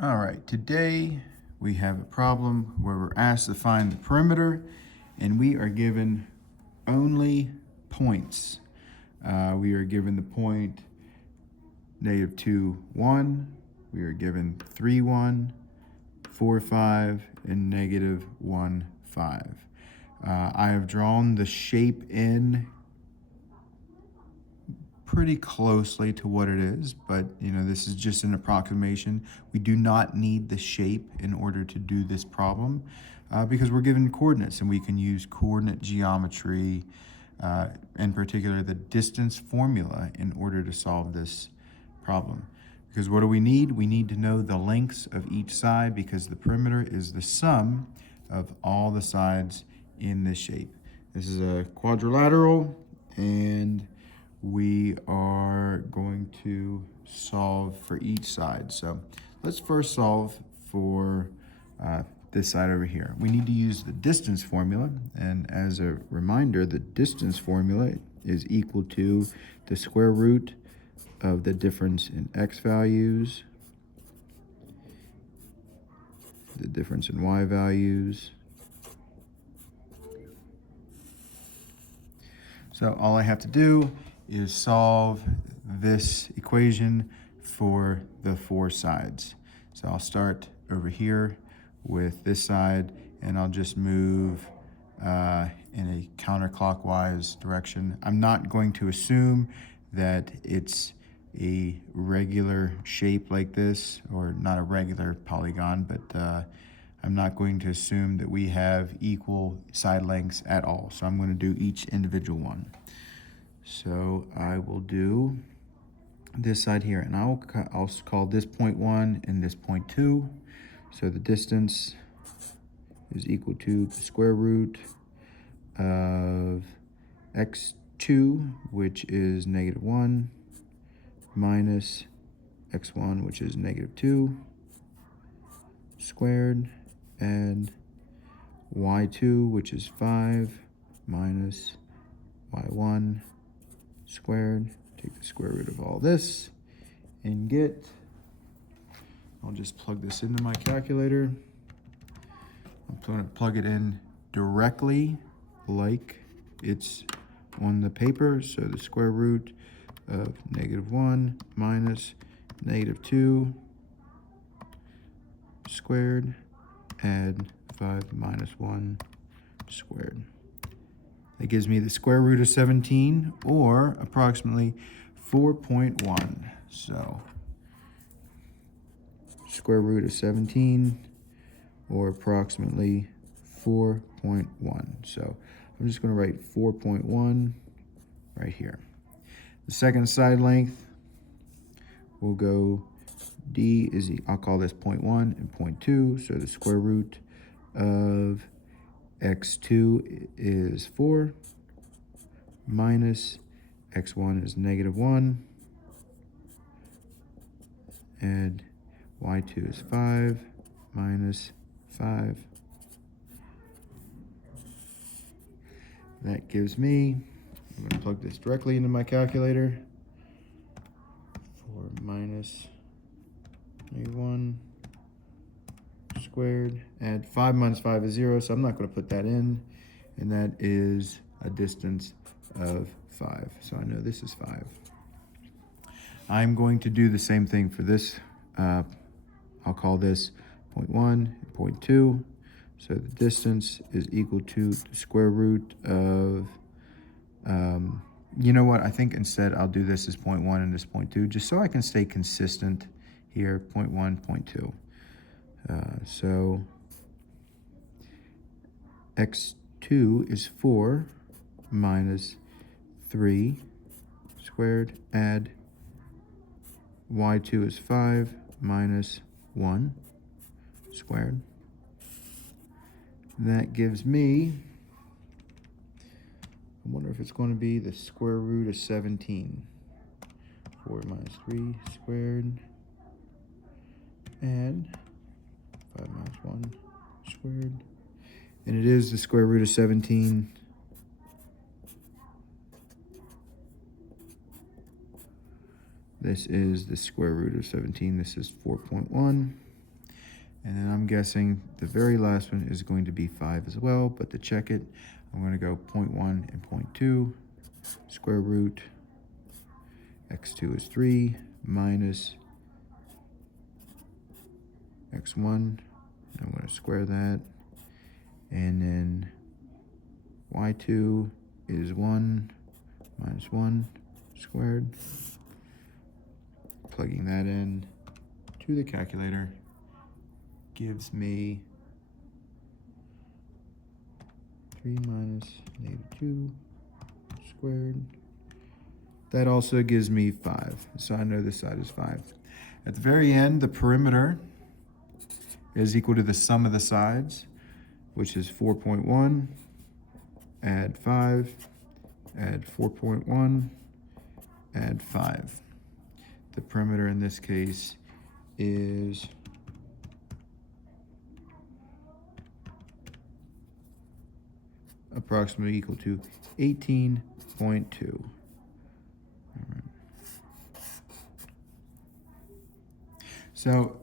All right, today we have a problem where we're asked to find the perimeter and we are given only points. We are given the point -2, 1. We are given 3, 1, 4, 5, and -1, 5. I have drawn the shape in pretty closely to what it is, but this is just an approximation. We do not need the shape in order to do this problem because we're given coordinates, and we can use coordinate geometry, in particular the distance formula, in order to solve this problem. Because what do we need? We need to know the lengths of each side, because the perimeter is the sum of all the sides in this shape. This is a quadrilateral, and we are going to solve for each side. So let's first solve for this side over here. We need to use the distance formula, and as a reminder, the distance formula is equal to the square root of the difference in x values, the difference in y values. So all I have to do is solve this equation for the 4 sides. So I'll start over here with this side, and I'll just move in a counterclockwise direction. I'm not going to assume that it's a regular shape like this, or not a regular polygon, but I'm not going to assume that we have equal side lengths at all. So I'm going to do each individual one. So I will do this side here, and I'll call this point 1 and this point 2. So the distance is equal to the square root of x2, which is -1, minus x1, which is -2, squared, and y2, which is 5, minus y1 squared. Take the square root of all this and I'll just plug this into my calculator. I'm going to plug it in directly like it's on the paper. So the square root of -1 minus -2 squared, add 5 minus 1 squared. That gives me the square root of 17, or approximately 4.1. So square root of 17, or approximately 4.1. So I'm just going to write 4.1 right here. The second side length will go D is, I'll call this 0.1 and 0.2. So the square root of x2 is 4, minus x1 is -1, and y2 is 5, minus 5. That gives me, I'm going to plug this directly into my calculator, 4 minus -1 squared, add 5 minus 5 is 0, so I'm not going to put that in, and that is a distance of 5. So I know this is 5. I'm going to do the same thing for this. I'll call this 0.1 and 0.2. So the distance is equal to the square root of, you know what, I think instead I'll do this as 0.1 and this 0.2, just so I can stay consistent here, 0.1, 0.2. So x2 is 4 minus 3 squared, add y2 is 5 minus 1 squared. That gives me, I wonder if it's going to be the square root of 17. 4 minus 3 squared, and 5 minus 1 squared. And it is the square root of 17. This is the square root of 17. This is 4.1. And then I'm guessing the very last one is going to be 5 as well, but to check it, I'm going to go 0.1 and 0.2, square root, x2 is 3, minus x1, I'm going to square that, and then y2 is 1 minus 1 squared. Plugging that in to the calculator gives me 3 minus -2 squared. That also gives me 5, so I know this side is 5. At the very end, the perimeter is equal to the sum of the sides, which is 4.1, add 5, add 4.1, add 5. The perimeter in this case is approximately equal to 18.2. So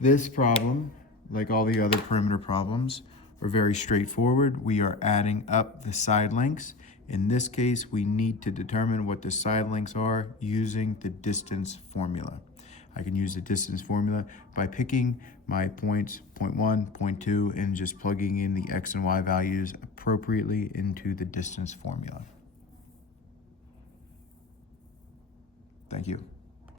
this problem, like all the other perimeter problems, are very straightforward. We are adding up the side lengths. In this case, we need to determine what the side lengths are using the distance formula. I can use the distance formula by picking my points, 0.1, 0.2, and just plugging in the x and y values appropriately into the distance formula. Thank you.